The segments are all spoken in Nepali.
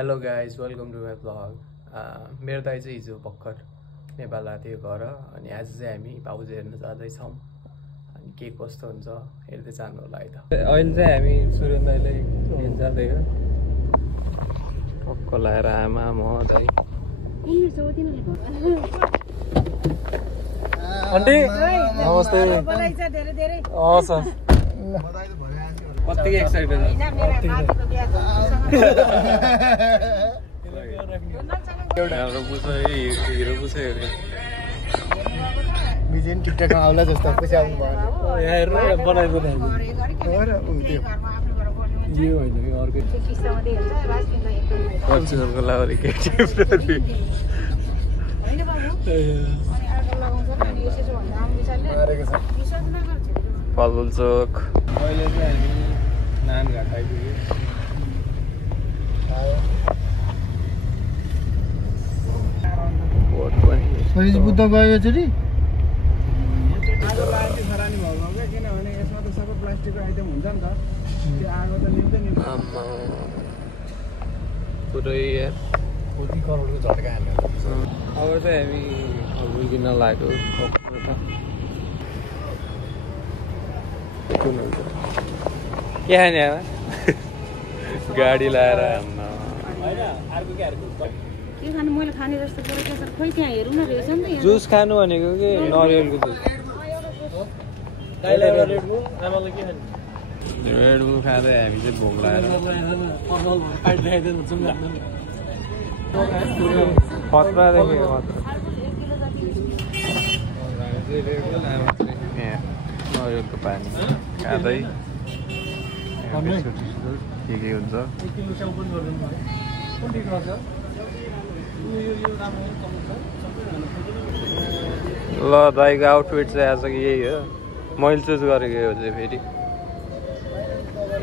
Hello guys welcome to my blog. मेरो दाइ चाहिँ हिजो भर्खर नेपाल आएको थियो घर अनि आज चाहिँ हामी पाउजु हेर्न जाँदैछौँ अनि के कस्तो हुन्छ हेर्दै जानु होला है त। अहिले चाहिँ हामी सुरेन दाइले जाँदैछ पक्क लाएर आमा म दाइ आन्टी नमस्ते। हस् कतिकै एक्साइटेड हिरो पुछ बिजेन टिकटकमा आउला जस्तो पछि आउनु भयो यो होइन कि अर्कै पछिको लाउरी केटी फलफुल चोक अहिले चाहिँ हामी नानघाट आइपुग्यो। बोट पनि बुद्ध गयो एकचोटि किनभने यसमा त सबै प्लास्टिकको आइटम हुन्छ नि त त्यो आगो त निप्दै आम्मा पुरै कति करोडको झट्का हाल्नु। अब चाहिँ हामी फलफुल किन्न लाग्यो। के खाने आमा गाडी लाएर जुस खानु भनेको के नरिवलको जुस रेडबुल खाँदै हामी चाहिँ भोक लागेर खतरा देखेको मात्र नरिवलको पानी खाँदै के हुन्छ। ल दाइको आउटफिट चाहिँ आज यही हो मैले चुज गरेको हो चाहिँ फेरि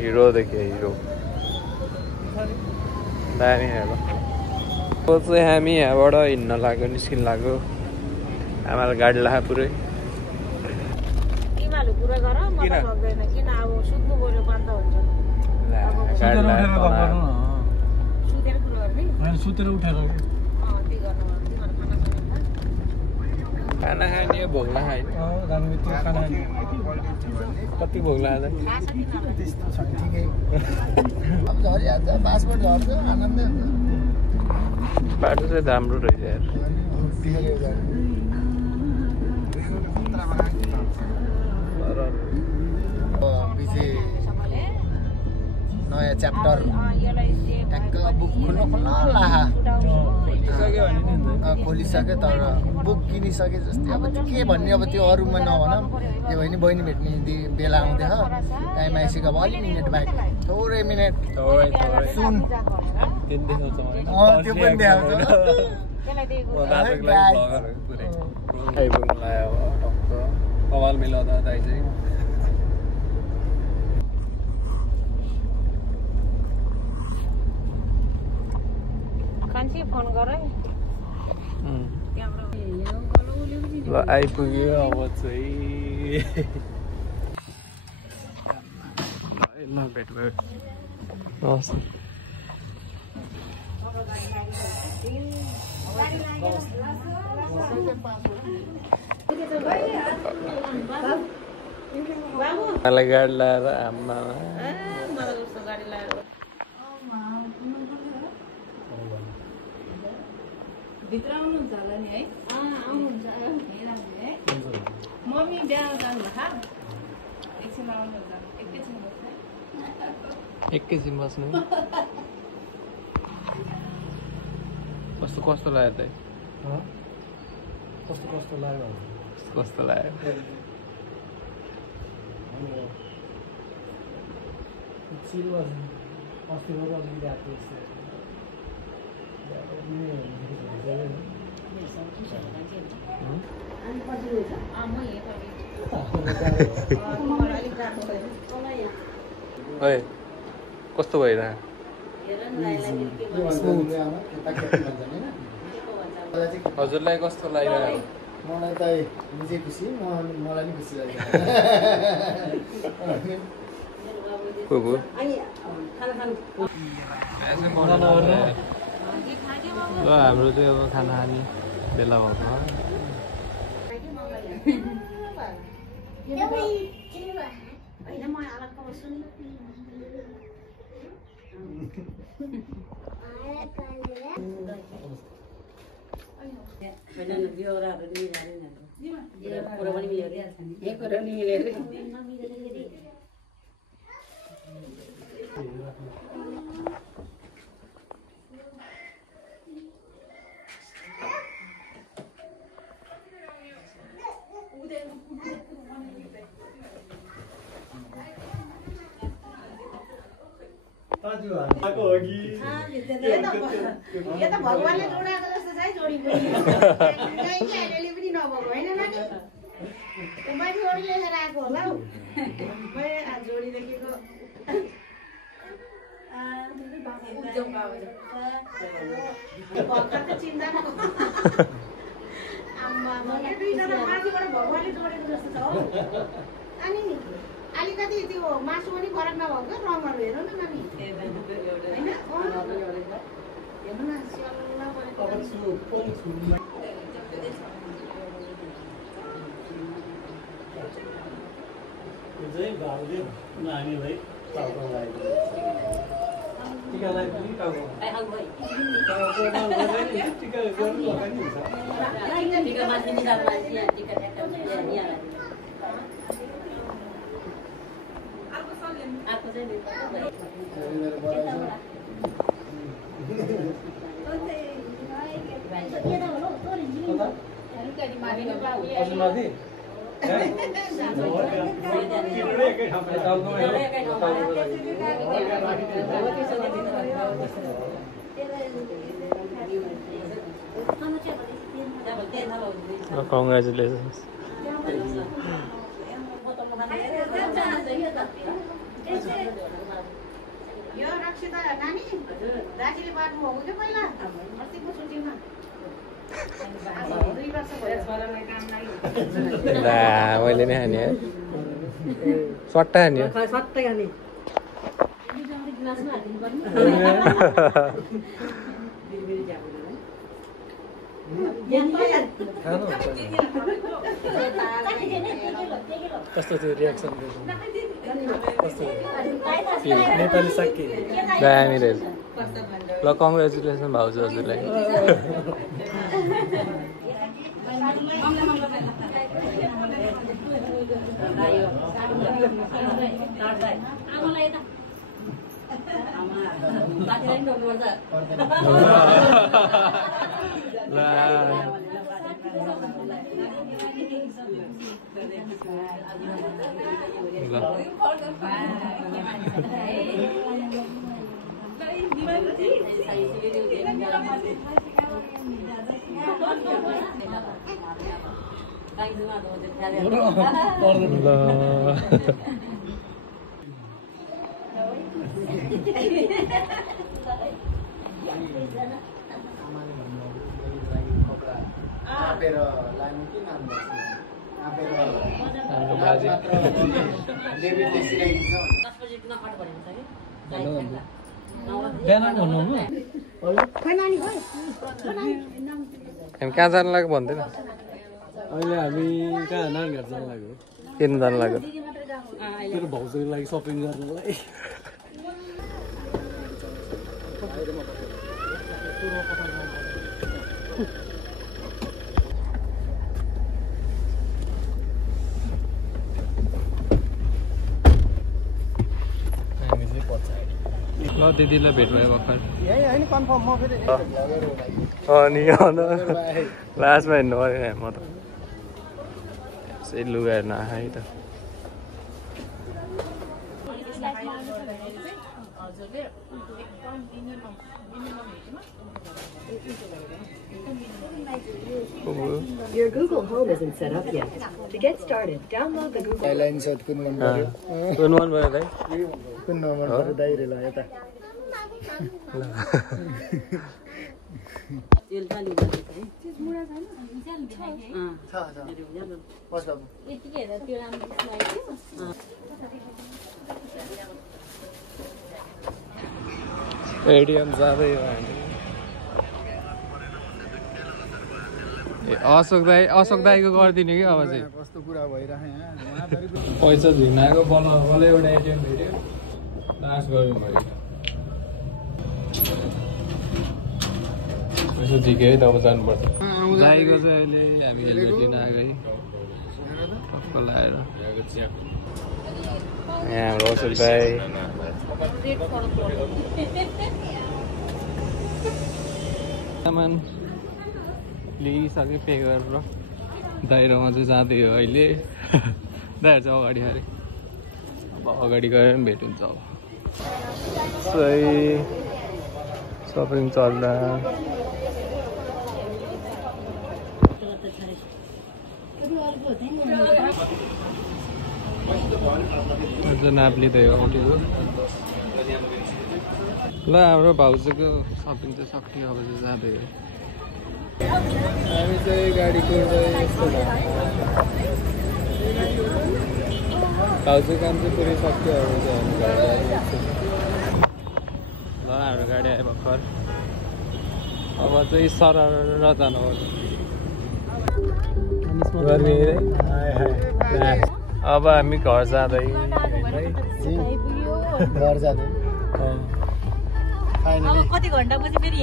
हिरो देखेँ हिरो दामी हेर चाहिँ हामी यहाँबाट हिँड्न लाग्यो निस्किन लाग्यो। आमाले गाडी लाखा पुरै सुतेर उठेर खाना खाने भोक नखाने कति भोक लाग्दा बाटो चाहिँ राम्रो रहेछ यार। नयाँ च्याप्टर ट्याक्क बुक खुल्न लाहा खोलिसक्यो तर बुक किनिसके जस्तै अब त्यो के भन्ने अब त्यो अरूमा नभनौँ त्यो भयो नि बहिनी भेट्ने बेला आउँदैछ टाइम आइसक्यो अब अलिक मिनट बाँकी थोरै मिनट सुन त्यो पनि देखाउँछ आइपुग्नु लाग्यो कपाल मिलाउँदा दाइ चाहिँ फोन गर ल आइपुग्यो अब चाहिँ ल भेट भयो। हस् मलाई गाडी लाएर आम्मा भित्र आउनुहुन्छ होला नि है आउनुहुन्छ है मम्मी बिहा जानु भएको एकछिन आउनुहुन्छ एकैछिन बस्नु कस्तो कस्तो लाग्यो त कस्तो लाग्यो कस्तो लाग्यो ओए कस्तो भइरहेको हजुरलाई कस्तो लागिरहेको? मलाई त निजै खुसी मलाई नि खुसी लाग्यो। को ल हाम्रो चाहिँ अब खाना खाने बेला भएको भगवानले जोडाएको जस्तो छ है जोडीको पनि नभएको होइन नानी माथि अरू लेखेर आएको होला हौ जोडी देखेको भर्खर त चिन्दैन माथिबाट भगवानले जोडेको जस्तो छ हौ अनि अलिकति त्यो मासु पनि फरक नभएको क्या रङहरू हेरौँ न नानी होइन हेर्नु न स्याल्ला परेको Congratulations. यो रक्षिता नानी दाजुले बाट्नु भएको थियो पहिला अस्तिको छुट्टीमा मैले नै हाने सट्टा हान्यो सट्टै खाने कस्तो थियो रियाक्सन नेपाली साक्की दामी रहेछ ल कङ्ग्रेचुलेसन भाउजू हजुरलाई हामी कहाँ जानु लाग्यो भन्दैन अहिले हामी कहाँ नानीघाट जानु लाग्यो किन जानु लाग्यो मेरो भाउजूको लागि सपिङ गर्नलाई ल दिदीलाई भेट भयो भर्खर होइन कन्फर्म म फेरि अनि लास्टमा हेर्नु पऱ्यो म त यसै लुगा हेर्न आएँ है त Your Google Home isn't set up yet. To get started, download the Google. Line सट कुन मन पर्यो कुन मन पर्यो दाइ कुन नमन पर्यो दाइरे ल यता एटिएम जाँदै हो हामी। अशोक दाईको गरिदिने कि अब चाहिँ कस्तो कुरा भइरहेको यहाँ पैसा झिनाएको बल्ल एउटा एटिएम भेट्यो लास गऱ्यौँ मैले पैसा झिक्यो है तब जानुपर्छ दाईको चाहिँ अहिले हामी हेलमेट लिन आएको है टक्क लगाएर यहाँ हाम्रो अशोक दाई सामान लिइसके पे गरेर दाइरोमा चाहिँ जाँदै हो अहिले दाइहरू चाहिँ अगाडि अरे अब अगाडि गएर पनि भेट हुन्छ अब सही सपिङ चल्दा नाप लिँदै हो औटीको ल हाम्रो भाउजूको सपिङ चाहिँ सक्यो अब चाहिँ जाँदै हो हामी चाहिँ गाडी कुर्दै भाउजू काम चाहिँ पुरै सक्यो अब चाहिँ ल हाम्रो गाडी आयो भर्खर अब चाहिँ सरर जानुपर्छ अब हामी घर जाँदै कति घन्टापछि फेरि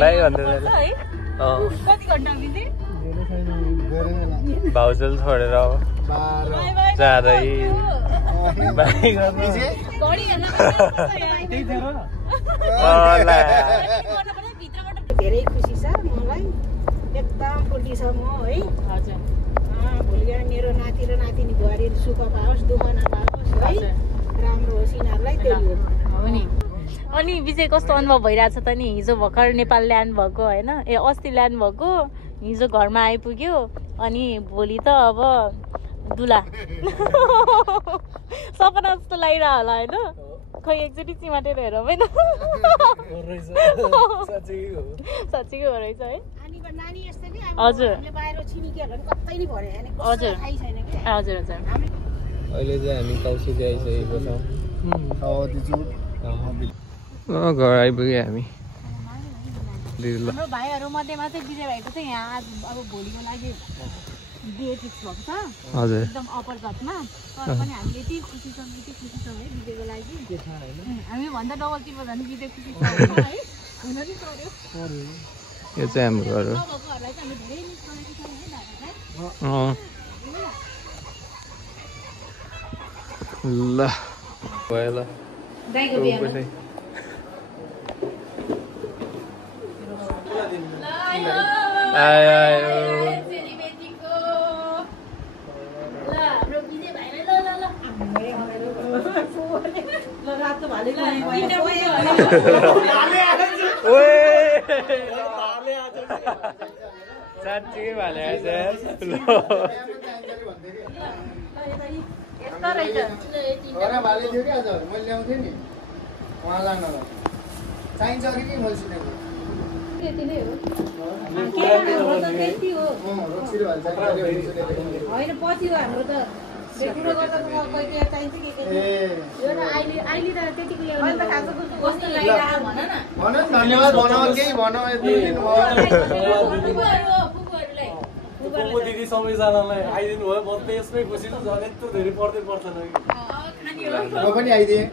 भाउजूले छोडेर अब जाँदै धेरै खुसी छ मलाई एकदम खुसी छ म है हजुर भोलि मेरो नाति र नातिनी बुहारीहरू सुख पाओस् दुःख नपाओस् है राम्रो होस् यिनीहरूलाई त्यही हो नि। अनि विजय कस्तो अनुभव भइरहेछ त नि हिजो भर्खर नेपाल ल्यान्ड भएको होइन अस्ति ल्यान्ड भएको हिजो घरमा आइपुग्यो अनि भोलि त अब दुला सपना जस्तो लागिरह होला होइन खै एकचोटि चिमाटेर हेरौँ होइन साँच्चीकै हो रहेछ है हजुर हजुर हजुर हजुर अहिले चाहिँ हामी कौसुकी आइसकेको छौँ घर आइपुग्यो हामी हाम्रो भाइहरू मध्येमा चाहिँ विजय भाइको चाहिँ यहाँ आज अब भोलिको लागि बिहे फिक्स भएको छ हजुर एकदम अप्पर जातमा तर पनि हामीले यति खुसी छौँ है विजयको लागि हामी भन्दा डबल टिपो झन् विजय खुसी छ है हुन नि पर्यो यो चाहिँ हाम्रो घर हो ल भयो ल दाइको बिहेमा साँच्चीकै भाले आएछ चाहिन्छ कि मैले सुनेको होइन पछि हाम्रो त कुरो गर्दा चाहिन्छ के अहिले त त्यतिको धन्यवाद भनौँ केही भनौँ दिदी सबैजनालाई आइदिनु भयो म त यसमै खुसी छु झन् यत्रो धेरै पर्दै पर्दैन म पनि आइदिएँ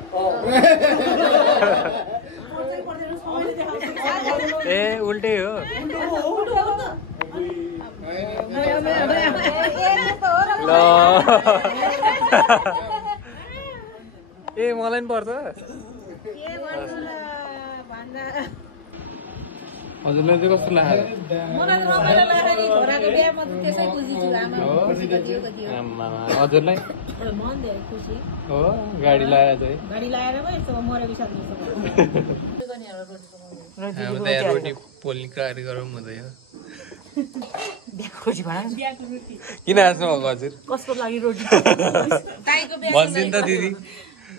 ए उल्टै हो ए मलाई पनि पर्छ हजुरलाई चाहिँ कस्तो लाग्यो हजुरलाई हो गाडी लगाएर चाहिँ रोटी पोल्ने कार्यक्रम हुँदैन किन हाँस्नु भएको हजुर कसको लागि रोटी भन्छन् त दिदी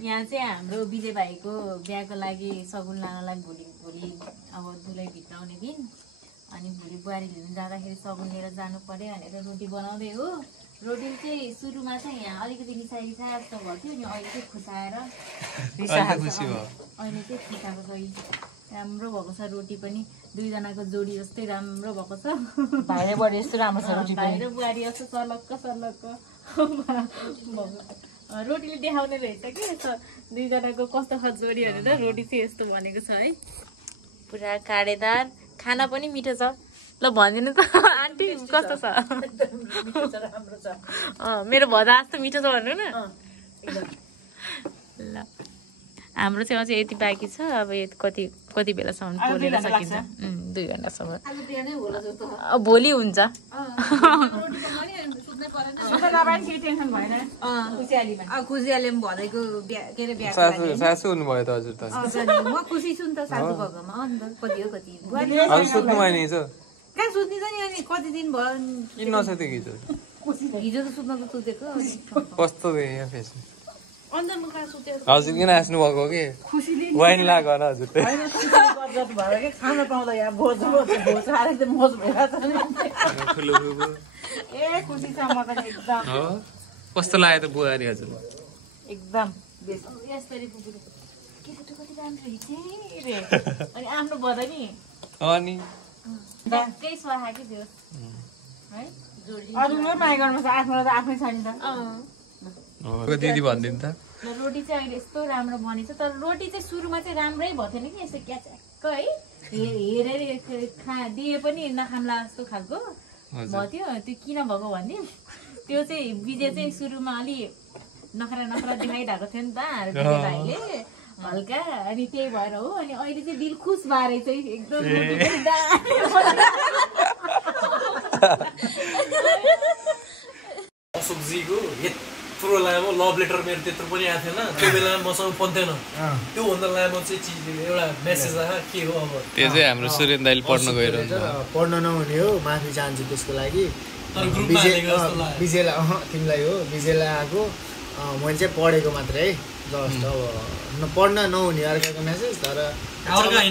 यहाँ चाहिँ हाम्रो विजय भाइको बिहाको लागि सगुन लानलाई भोलि अब दुलै भित्राउने दिन अनि भोलि बुहारी लिनु जाँदाखेरि सगुन लिएर जानु पर्यो भनेर रोटी बनाउँदै हो रोटी चाहिँ सुरुमा चाहिँ यहाँ अलिकति रिसाइ जस्तो भएको थियो अनि अहिले चाहिँ खुसाएर अहिले चाहिँ खुसाएको चाहिँ राम्रो भएको छ रोटी पनि दुईजनाको जोडी जस्तै राम्रो भएको छ भाइले बढी यस्तो राम्रो छ रोटी भाइ र बुहारी जस्तो सलक्क रोटीले देखाउने रहेछ कि दुईजनाको कस्तो छ जोडी भनेर रोटी चाहिँ यस्तो भनेको छ है पुरा काँडेदार खाना पनि मिठो छ ल भनिदिनु त आन्टी कस्तो छ मेरो भजा जस्तो मिठो छ भन्नु न ल हाम्रो चाहिँ अझै यति बाँकी छ अब कति बेलासम्म पोलेर सकिन्छ 2 घन्टासम्म भोलि हुन्छ खुसियाले भनेको के अरे सासू हुनुभयो त हजुर त म खुसी छु नि त सासू भएकोमा कति हो कति सुत्नु भएन हिजो कहाँ सुत्ने त नि अनि कति दिन भयो किन नसुते हिजो हिजो त सुत्न त सुतेको कस्तो देखियो फेस अन्त म कहाँ सुतेको हजुर किन हाँस्नु भएको कि वाइन लाग्यो न हजुर खाना पाउँदा यहाँ भोज खाएर चाहिँ मोज भइरहेको ए खुसी छ म त एकदम कस्तो लाग्यो त बुहारी हजुर एकदम यसरी पुग्यो केटो कति राम्रो हिँड्थे रे अनि आफ्नो भदा नि अनि केही स्वाहा कि थियो है जोडी अरूले माया गर्नुपर्छ आफ्नोलाई त आफ्नै छ नि त दिदी भनिदिनु त रोटी चाहिँ अहिले यस्तो राम्रो बनेछ तर रोटी चाहिँ सुरुमा चाहिँ राम्रै भएको थिएन कि यस्तो क्याच्याक्क है हेरेर दिए पनि नखाम्ला जस्तो खालको भयो त्यो किन भएको भने त्यो चाहिँ विजय चाहिँ सुरुमा अलि नखरा देखाइरहेको थियो नि त विजय भाइले हल्का अनि त्यही भएर हो अनि अहिले चाहिँ दिल खुस बारे चाहिँ एकदम अशोकजीको यत्रो लामो लभ लेटर मेरो त्यत्रो पनि आएको थिएन त्यो बेलामा मसँग पन्थेन त्योभन्दा लामो चाहिँ चिज एउटा मेसेज आयो के हो अब त्यो चाहिँ हाम्रो सुरेन दाइले पढ्न गइरहन्छ पढ्न नहुने हो माफी चाहन्छु त्यसको लागि विजयलाई तिमीलाई हो विजयलाई आएको मैले चाहिँ पढेको मात्रै है जस्ट अब पढ्न नहुने अर्काको मेसेज तर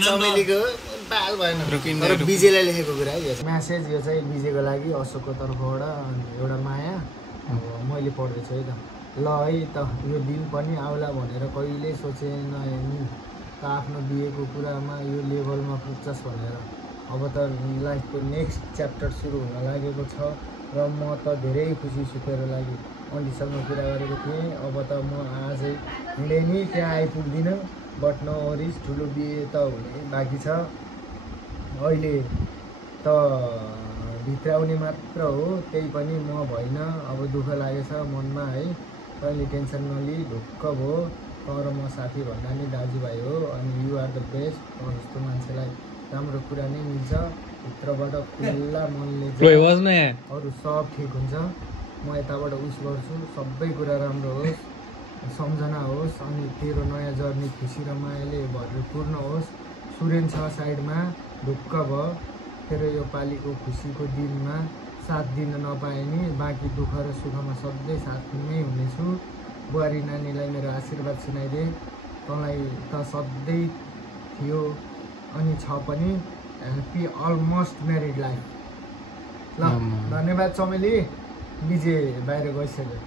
चमेलीको बाल भएन तर विजयलाई लेखेको कुरा है यो मेसेज यो चाहिँ विजयको लागि अशोकको तर्फबाट एउटा माया अब मैले पढ्दैछु है त ल है त यो दिन पनि आउला भनेर कहिले सोचेन नि त आफ्नो बिहेको कुरामा यो लेभलमा पुग्छस् भनेर अब त लाइफको नेक्स्ट च्याप्टर सुरु हुन लागेको छ र म त धेरै खुसी छु तेरो लागि अन्डीसँग कुरा गरेको थिएँ अब त म आजै हिँडे नि त्यहाँ आइपुग्दिनँ बट नो वरिज ठुलो बिहे त हुने बाँकी छ अहिले त भित्राउने मात्र हो त्यही पनि म भइन अब दुःख लागेछ मनमा है कहिले टेन्सन नलि ढुक्क भयो तर म साथी भन्दा नि दाजुभाइ हो अनि यु आर द बेस्ट जस्तो मान्छेलाई राम्रो कुरा नै मिल्छ भित्रबाट खुल्ला मनले अरू सब ठिक हुन्छ म यताबाट उस गर्छु सबै कुरा राम्रो होस् सम्झना होस् अनि तेरो नयाँ जर्नी खुसी र मायाले भरपूर्ण होस् सुरेन छ साइडमा ढुक्क भयो तेरो यो पालिको खुसीको दिनमा साथ दिन नपाए नि बाँकी दुःख र सुखमा सधैँ साथ नै हुनेछु बुहारी नानीलाई मेरो आशीर्वाद सुनाइदिए तँलाई त सधैँ थियो अनि छ पनि ह्याप्पी अलमोस्ट म्यारिड लाइफ ल धन्यवाद चमेली विजय बाहिर गइसक्यो